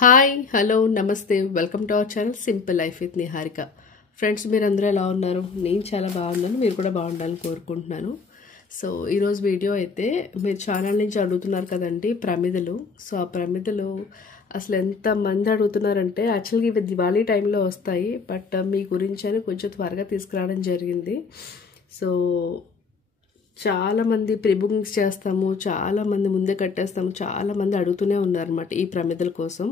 Hi hello నమస్తే welcome to our channel simple life with Niharika. Friends, మీరందరూ ఎలా ఉన్నారు? నేను చాలా బాగున్నాను, మీరు కూడా బాగుండాలని కోరుకుంటున్నాను. సో ఈరోజు వీడియో అయితే మీరు ఛానల్ నుంచి అడుగుతున్నారు కదండి ప్రమిదలు. సో ఆ ప్రమిదలు అసలు ఎంతమంది అడుగుతున్నారంటే యాక్చువల్గా ఇవి దివాళీ టైంలో వస్తాయి, బట్ మీ గురించి అని కొంచెం త్వరగా తీసుకురావడం జరిగింది. సో చాలామంది ప్రీ బుకింగ్స్ చేస్తాము, చాలామంది ముందే కట్టేస్తాము, చాలామంది అడుగుతూనే ఉన్నారన్నమాట ఈ ప్రమిదల కోసం.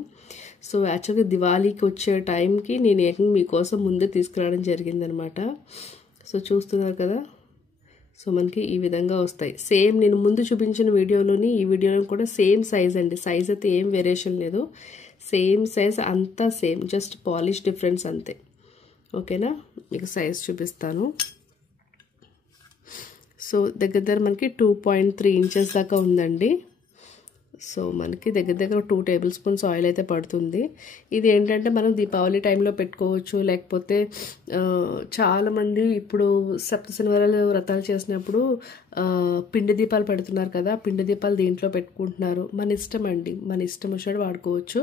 సో యాక్చువల్గా దివాళీకి వచ్చే టైంకి నేను ఏకంగా మీకోసం ముందే తీసుకురావడం జరిగిందనమాట. సో చూస్తున్నారు కదా, సో మనకి ఈ విధంగా వస్తాయి. సేమ్ నేను ముందు చూపించిన వీడియోలోని ఈ వీడియోలో కూడా సేమ్ సైజ్ అండి. సైజ్ అయితే ఏం వేరియేషన్ లేదు, సేమ్ సైజ్ అంతా సేమ్, జస్ట్ పాలిష్ డిఫరెన్స్ అంతే. ఓకేనా, మీకు సైజ్ చూపిస్తాను. సో దగ్గర మనకి 2.3 ఇంచెస్ దాకా ఉందండి. సో మనకి దగ్గర 2 టేబుల్ స్పూన్స్ ఆయిల్ అయితే పడుతుంది. ఇది ఏంటంటే మనం దీపావళి టైంలో పెట్టుకోవచ్చు, లేకపోతే చాలామంది ఇప్పుడు సప్తశనివారాలు వ్రతాలు చేసినప్పుడు పిండి దీపాలు పెడుతున్నారు కదా, పిండి దీపాలు దీంట్లో పెట్టుకుంటున్నారు. మన ఇష్టం అండి, మన ఇష్టం వచ్చినట్టు వాడుకోవచ్చు.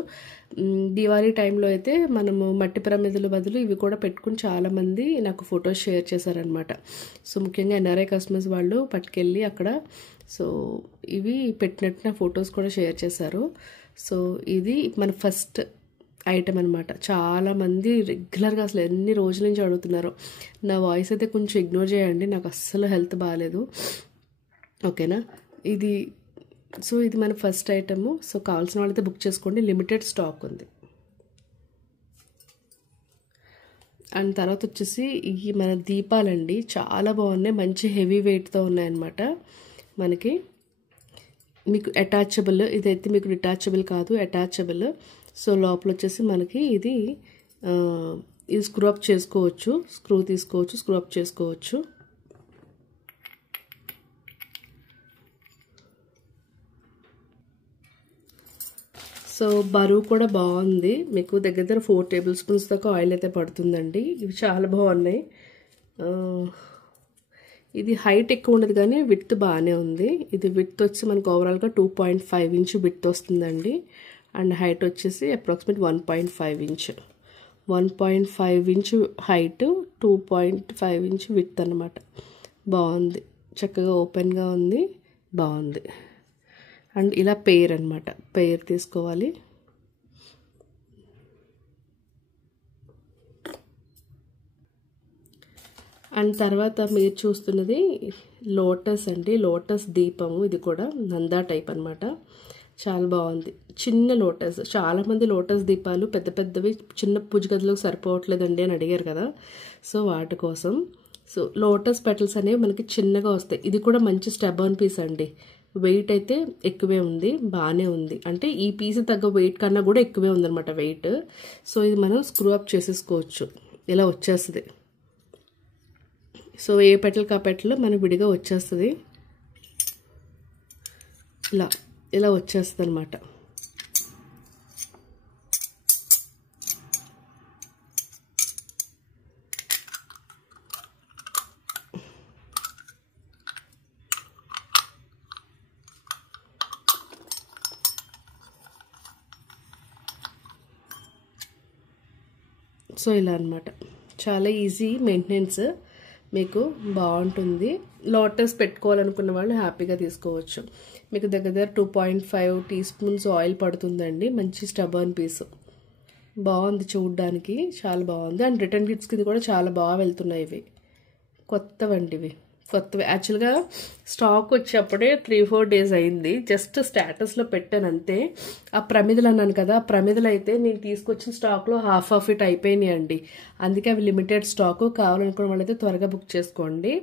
దివాళీ టైంలో అయితే మనము మట్టి ప్రమిదల బదులు ఇవి కూడా పెట్టుకుని చాలామంది నాకు ఫొటోస్ షేర్ చేశారనమాట. సో ముఖ్యంగా ఎన్ఆర్ఐ కస్టమర్స్ వాళ్ళు పట్టుకెళ్ళి అక్కడ సో ఇవి పెట్టినట్టు నా ఫొటోస్ కూడా షేర్ చేశారు. సో ఇది మన ఫస్ట్ ఐటమ్ అనమాట. చాలామంది రెగ్యులర్గా అసలు ఎన్ని రోజుల నుంచి అడుగుతున్నారు. నా వాయిస్ అయితే కొంచెం ఇగ్నోర్ చేయండి, నాకు అస్సలు హెల్త్ బాగాలేదు. ఓకేనా, ఇది సో ఇది మన ఫస్ట్ ఐటమ్. సో కావాల్సిన వాళ్ళైతే బుక్ చేసుకోండి, లిమిటెడ్ స్టాక్ ఉంది. అండ్ తర్వాత వచ్చేసి ఈ మన దీపాలండి, చాలా బాగున్నాయి, మంచి హెవీ వెయిట్తో ఉన్నాయన్నమాట. మనకి మీకు అటాచబుల్, ఇదైతే మీకు డిటాచబుల్ కాదు, అటాచబుల్. సో లోపల వచ్చేసి మనకి ఇది స్క్రూ అప్ చేసుకోవచ్చు, స్క్రూ తీసుకోవచ్చు, స్క్రూ అప్ చేసుకోవచ్చు. సో బరువు కూడా బాగుంది, మీకు దగ్గర 4 టేబుల్ స్పూన్స్ దాకా ఆయిల్ అయితే పడుతుందండి. ఇవి చాలా బాగున్నాయి. ఇది హైట్ ఎక్కువ ఉండదు కానీ విడ్త్ బాగానే ఉంది. ఇది విడ్త్ వచ్చి మనకు ఓవరాల్గా 2.5 ఇంచ్ విడ్త్ వస్తుందండి. అండ్ హైట్ వచ్చేసి approximate 1.5 inch, 1.5 inch height, 2.5 inch width అన్నమాట. బాగుంది, చక్కగా ఓపెన్గా ఉంది, బాగుంది. అండ్ ఇలా పెయిర్ అనమాట, పెయిర్ తీసుకోవాలి. అండ్ తర్వాత మీరు చూస్తున్నది లోటస్ అండి, లోటస్ దీపము. ఇది కూడా నందా టైప్ అనమాట, చాలా బాగుంది. చిన్న లోటస్, చాలామంది లోటస్ దీపాలు పెద్ద పెద్దవి చిన్న పూజ గదిలోకి సరిపోవట్లేదండి అని అడిగారు కదా, సో వాటి కోసం. సో లోటస్ పెటల్స్ అనేవి మనకి చిన్నగా వస్తాయి. ఇది కూడా మంచి స్టెబర్న్ పీస్ అండి, వెయిట్ అయితే ఎక్కువే ఉంది, బాగానే ఉంది. అంటే ఈ పీస్ తగ్గ వెయిట్ కన్నా కూడా ఎక్కువే ఉందన్నమాట వెయిట్. సో ఇది మనం స్క్రూ అప్ చేసేసుకోవచ్చు, ఇలా వచ్చేస్తుంది. సో ఏ పెటల్కి ఆ పెటల్ మనకు విడిగా వచ్చేస్తుంది, ఇలా ఇలా వచ్చేస్తుంది అనమాట. సో ఇలా అనమాట, చాలా ఈజీ మెయింటెనెన్స్, మీకు బాగుంటుంది. లోటస్ పెట్టుకోవాలనుకున్న వాళ్ళు హ్యాపీగా తీసుకోవచ్చు. మీకు దగ్గర 2.5 టీ స్పూన్స్ ఆయిల్ పడుతుందండి. మంచి స్టబర్న్ పీస్, బాగుంది చూడడానికి, చాలా బాగుంది. అండ్ రిటర్న్ గిఫ్ట్స్కి ఇది కూడా చాలా బాగా వెళ్తున్నాయి. ఇవి కొత్తవండి, ఇవి కొత్తవి. యాక్చువల్గా స్టాక్ వచ్చేప్పుడే 3-4 డేస్ అయింది, జస్ట్ స్టేటస్లో పెట్టాను అంతే. ఆ ప్రమిదలు అన్నాను కదా, ఆ ప్రమిదలు అయితే నేను తీసుకొచ్చిన స్టాక్లో హాఫ్ ఆఫ్ ఇట్ అయిపోయినాయి అండి. అందుకే అవి లిమిటెడ్ స్టాకు, కావాలనుకున్న వాళ్ళైతే త్వరగా బుక్ చేసుకోండి.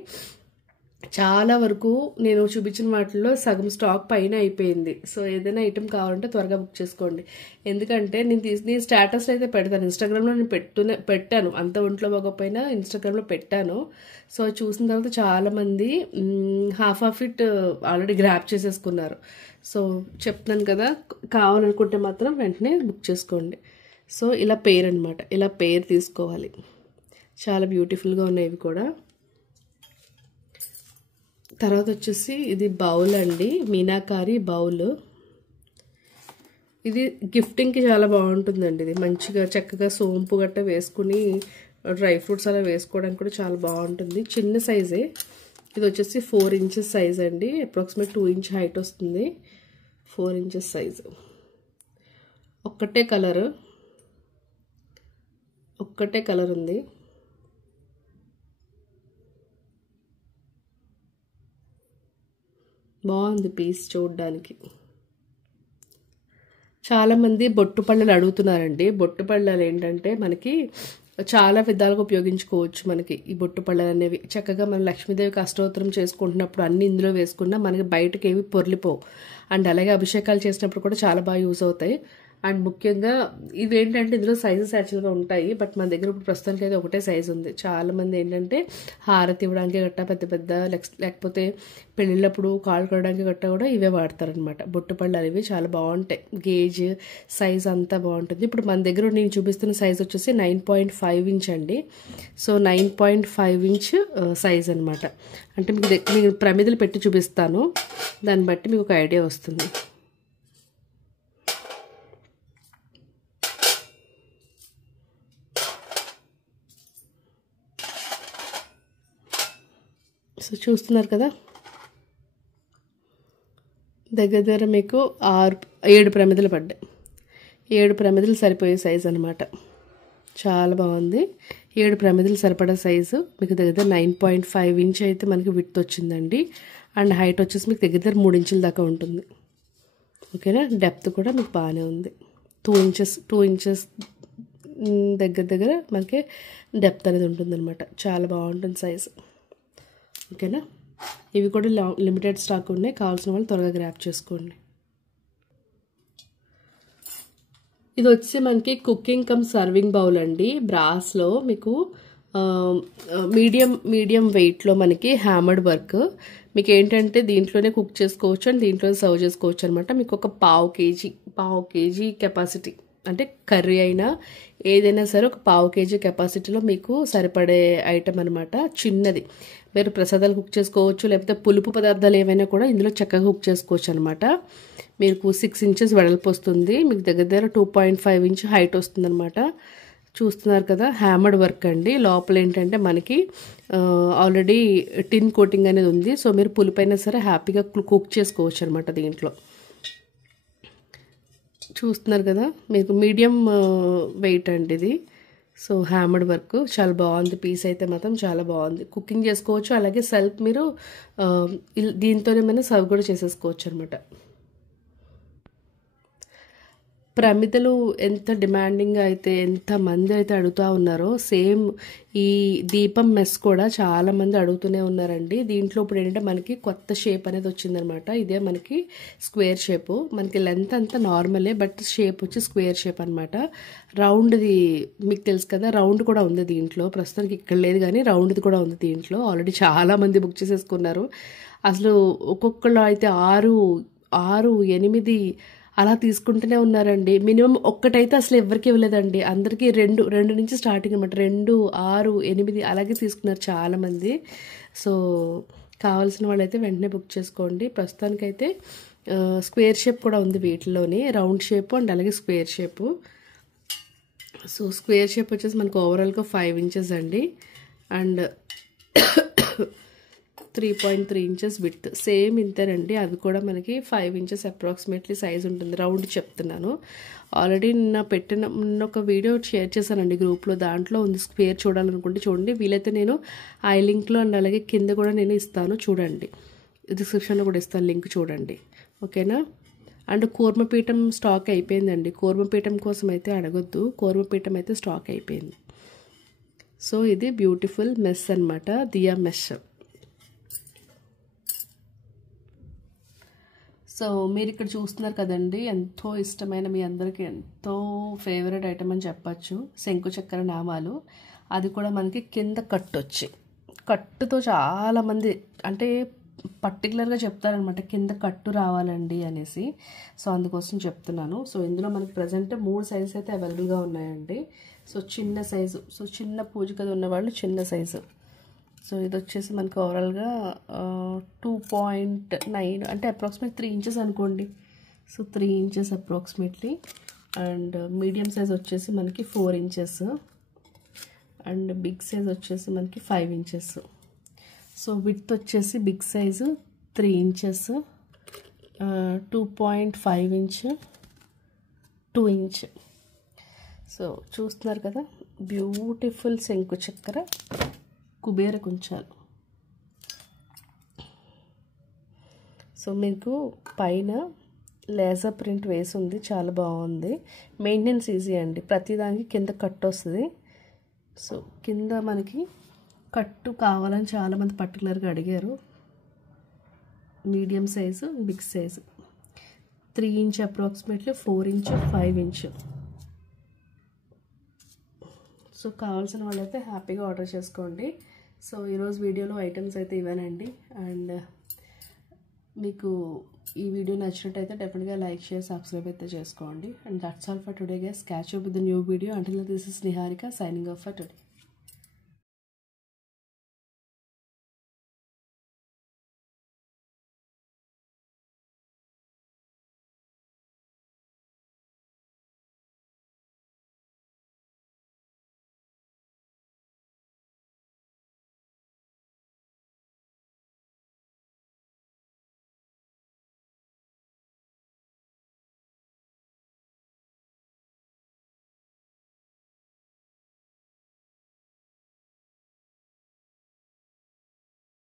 చాలా వరకు నేను చూపించిన వాటిల్లో సగం స్టాక్ పైన అయిపోయింది. సో ఏదైనా ఐటెం కావాలంటే త్వరగా బుక్ చేసుకోండి. ఎందుకంటే నేను స్టేటస్లో అయితే పెడతాను, ఇన్స్టాగ్రామ్లో నేను పెట్టాను, అంత ఒంట్లో బాగోపోయినా ఇన్స్టాగ్రామ్లో పెట్టాను. సో చూసిన తర్వాత చాలామంది half of it already grasp చేసేసుకున్నారు. సో చెప్తున్నాను కదా, కావాలనుకుంటే మాత్రం వెంటనే బుక్ చేసుకోండి. సో ఇలా పెయిర్ అనమాట, ఇలా పెయిర్ తీసుకోవాలి. చాలా బ్యూటిఫుల్గా ఉన్నాయి ఇవి కూడా. తర్వాత వచ్చేసి ఇది బౌల్ అండి, మీనాకారి బౌల్. ఇది గిఫ్టింగ్కి చాలా బాగుంటుందండి. ఇది మంచిగా చక్కగా సోంపు గట్ట వేసుకుని డ్రై ఫ్రూట్స్ అలా వేసుకోవడానికి కూడా చాలా బాగుంటుంది. చిన్న సైజే. ఇది వచ్చేసి 4 ఇంచెస్ సైజ్ అండి. అప్రాక్సిమేట్ 2 ఇంచ్ హైట్ వస్తుంది. 4 ఇంచెస్ సైజు. ఒక్కటే కలర్ ఉంది. బాగుంది పీస్ చూడడానికి. చాలామంది బొట్టు పళ్ళలు అడుగుతున్నారండి. బొట్టు పళ్ళలు ఏంటంటే మనకి చాలా విధాలుగా ఉపయోగించుకోవచ్చు. మనకి ఈ బొట్టు పళ్ళలు అనేవి చక్కగా మనం లక్ష్మీదేవికి అష్టోత్తరం చేసుకుంటున్నప్పుడు అన్ని ఇందులో వేసుకున్నా మనకి బయటకి ఏవి పొర్లిపోవు. అండ్ అలాగే అభిషేకాలు చేసినప్పుడు కూడా చాలా బాగా యూజ్ అవుతాయి. అండ్ ముఖ్యంగా ఇవేంటంటే ఇందులో సైజెస్ యాక్చువల్గా ఉంటాయి. బట్ మన దగ్గర ఇప్పుడు ప్రస్తుతానికి అయితే ఒకటే సైజు ఉంది. చాలామంది ఏంటంటే హారతి ఇవ్వడానికి గట్టా పెద్ద లేకపోతే పెళ్ళిళ్ళప్పుడు కాళ్ళు కడడానికి గట్టా కూడా ఇవే వాడతారనమాట. బొట్టు పళ్ళు ఇవి చాలా బాగుంటాయి. గేజ్ సైజ్ అంతా బాగుంటుంది. ఇప్పుడు మన దగ్గర నేను చూపిస్తున్న సైజ్ వచ్చేసి 9.5 ఇంచ్ అండి. సో 9.5 ఇంచ్ సైజ్ అనమాట. అంటే మీకు ప్రమిదలు పెట్టి చూపిస్తాను. దాన్ని బట్టి మీకు ఒక ఐడియా వస్తుంది. సో చూస్తున్నారు కదా, దగ్గర మీకు 7 ప్రమిదలు పడ్డాయి. 7 ప్రమిదలు సరిపోయే సైజు అనమాట. చాలా బాగుంది. 7 ప్రమిదలు సరిపడా సైజు. మీకు దగ్గర 9.5 ఇంచ్ అయితే మనకి విడ్త్ వచ్చిందండి. అండ్ హైట్ వచ్చేసి మీకు దగ్గర 3 ఇంచుల దాకా ఉంటుంది. ఓకేనా. డెప్త్ కూడా మీకు బాగానే ఉంది. 2 ఇంచెస్ దగ్గర మనకి డెప్త్ అనేది ఉంటుందన్నమాట. చాలా బాగుంటుంది సైజు. ఓకేనా. ఇవి కూడా లిమిటెడ్ స్టాక్ ఉన్నాయి. కావాల్సిన వాళ్ళు త్వరగా గ్రాప్ చేసుకోండి. ఇది వచ్చి మనకి కుకింగ్ కమ్ సర్వింగ్ బౌల్ అండి. బ్రాస్లో మీకు మీడియం వెయిట్లో మనకి హ్యామర్డ్ వర్క్. మీకు ఏంటంటే దీంట్లోనే కుక్ చేసుకోవచ్చు అండ్ దీంట్లోనే సర్వ్ చేసుకోవచ్చు అనమాట. మీకు ఒక పావు కేజీ కెపాసిటీ, అంటే కర్రీ అయినా ఏదైనా సరే ఒక పావు కేజీ కెపాసిటీలో మీకు సరిపడే ఐటమ్ అనమాట. చిన్నది. మీరు ప్రసాదాలు కుక్ చేసుకోవచ్చు, లేకపోతే పులుపు పదార్థాలు ఏవైనా కూడా ఇందులో చక్కగా కుక్ చేసుకోవచ్చు అనమాట. మీకు 6 ఇంచెస్ వెడల్పు వస్తుంది. మీకు దగ్గర 2.5 ఇంచ్ హైట్ వస్తుంది అనమాట. చూస్తున్నారు కదా, హ్యామర్డ్ వర్క్ అండి. లోపల ఏంటంటే మనకి ఆల్రెడీ టిన్ కోటింగ్ అనేది ఉంది. సో మీరు పులుపైనా సరే హ్యాపీగా కుక్ చేసుకోవచ్చు అనమాట దీంట్లో. చూస్తున్నారు కదా, మీకు మీడియం వెయిట్ అండి ఇది. సో హ్యామర్డ్ వర్క్ చాలా బాగుంది. పీస్ అయితే మాత్రం చాలా బాగుంది. కుకింగ్ చేసుకోవచ్చు, అలాగే సెల్ఫ్ మీరు దీంతోనే మనం సర్వ్ కూడా చేసేసుకోవచ్చు అనమాట. ప్రమిదలు ఎంత డిమాండింగ్గా అయితే ఎంతమంది అయితే అడుగుతూ ఉన్నారో, సేమ్ ఈ దీపం మెస్ కూడా చాలామంది అడుగుతూనే ఉన్నారండి. దీంట్లో ఇప్పుడు ఏంటంటే మనకి కొత్త షేప్ అనేది వచ్చిందనమాట. ఇదే మనకి స్క్వేర్ షేపు. మనకి లెంత్ అంతా నార్మలే, బట్ షేప్ వచ్చి స్క్వేర్ షేప్ అనమాట. రౌండ్ది మీకు తెలుసు కదా, రౌండ్ కూడా ఉంది దీంట్లో. ప్రస్తుతానికి ఇక్కడ లేదు కానీ రౌండ్ది కూడా ఉంది దీంట్లో. ఆల్రెడీ చాలామంది బుక్ చేసేసుకున్నారు. అసలు ఒక్కొక్కళ్ళు అయితే 6, 8 అలా తీసుకుంటూనే ఉన్నారండి. మినిమం ఒక్కటైతే అసలు ఎవరికి ఇవ్వలేదండి. అందరికీ 2 నుంచి స్టార్టింగ్ అనమాట. 2, 6, 8 అలాగే తీసుకున్నారు చాలామంది. సో కావాల్సిన వాళ్ళైతే వెంటనే బుక్ చేసుకోండి. ప్రస్తుతానికైతే స్క్వేర్ షేప్ కూడా ఉంది వీటిలోని, రౌండ్ షేపు అండ్ అలాగే square shape. So square shape వచ్చేసి మనకు ఓవరాల్గా 5 ఇంచెస్ అండి. And 3.3 inches width. సేమ్ ఇంతేనండి. అవి కూడా మనకి 5 ఇంచెస్ అప్రాక్సిమేట్లీ సైజ్ ఉంటుంది. రౌండ్ చెప్తున్నాను. ఆల్రెడీ నిన్న ఒక వీడియో షేర్ చేశానండి గ్రూప్లో. దాంట్లో ఉంది. స్క్వేర్ చూడాలనుకుంటే చూడండి. వీలైతే నేను ఐ లింక్లో అండ్ అలాగే కింద కూడా నేను ఇస్తాను, చూడండి. డిస్క్రిప్షన్లో కూడా ఇస్తాను, లింక్ చూడండి. ఓకేనా. అండ్ కూర్మపీఠం స్టాక్ అయిపోయిందండి. కూర్మపీఠం కోసం అయితే అడగొద్దు, కూర్మపీఠం అయితే స్టాక్ అయిపోయింది. సో ఇది బ్యూటిఫుల్ మెస్ అనమాట, దియా మెష్. సో మీరు ఇక్కడ చూస్తున్నారు కదండి, ఎంతో ఇష్టమైన, మీ అందరికీ ఎంతో ఫేవరెట్ ఐటమ్ అని చెప్పచ్చు, శంకు చక్కెర నామాలు. అది కూడా మనకి కింద కట్టు వచ్చి, కట్టుతో చాలామంది అంటే పర్టికులర్గా చెప్తారనమాట కింద కట్టు రావాలండి అనేసి. సో అందుకోసం చెప్తున్నాను. సో ఇందులో మనకి ప్రజెంట్ 3 సైజెస్ అయితే అవైలబుల్గా ఉన్నాయండి. సో చిన్న సైజు, సో చిన్న పూజ గది ఉన్నవాళ్ళు చిన్న సైజు. సో ఇది వచ్చేసి మనకి ఓవరాల్గా 2.9 అంటే అప్రాక్సిమేట్ 3 ఇంచెస్ అనుకోండి. So 3 inches approximately. And medium size వచ్చేసి మనకి 4 ఇంచెస్ అండ్ బిగ్ సైజ్ వచ్చేసి మనకి 5 ఇంచెస్. సో విడ్త్ వచ్చేసి big size 3 inches, 2.5 inch, 2 inch. So చూస్తున్నారు కదా, బ్యూటిఫుల్ శంకు చక్కెర కుబేర కుంచాలు. సో మీకు పైన లేజర్ ప్రింట్ వేసి ఉంది, చాలా బాగుంది. మెయింటెనెన్స్ ఈజీ అండి, ప్రతిదానికి కింద కట్ వస్తుంది. సో కింద మనకి కట్టు కావాలని చాలామంది పర్టికులర్గా అడిగారు. Medium size, big size 3 inch approximately, 4 inch, 5 inch. So కావాల్సిన వాళ్ళైతే హ్యాపీగా ఆర్డర్ చేసుకోండి. సో ఈరోజు వీడియోలో ఐటమ్స్ అయితే ఇవేనండి. అండ్ మీకు ఈ వీడియో నచ్చినట్టయితే డెఫినెట్గా లైక్, షేర్, సబ్స్క్రైబ్ అయితే చేసుకోండి. And that's all for today guys. Catch up with the new video. Until this is Niharika signing off for today.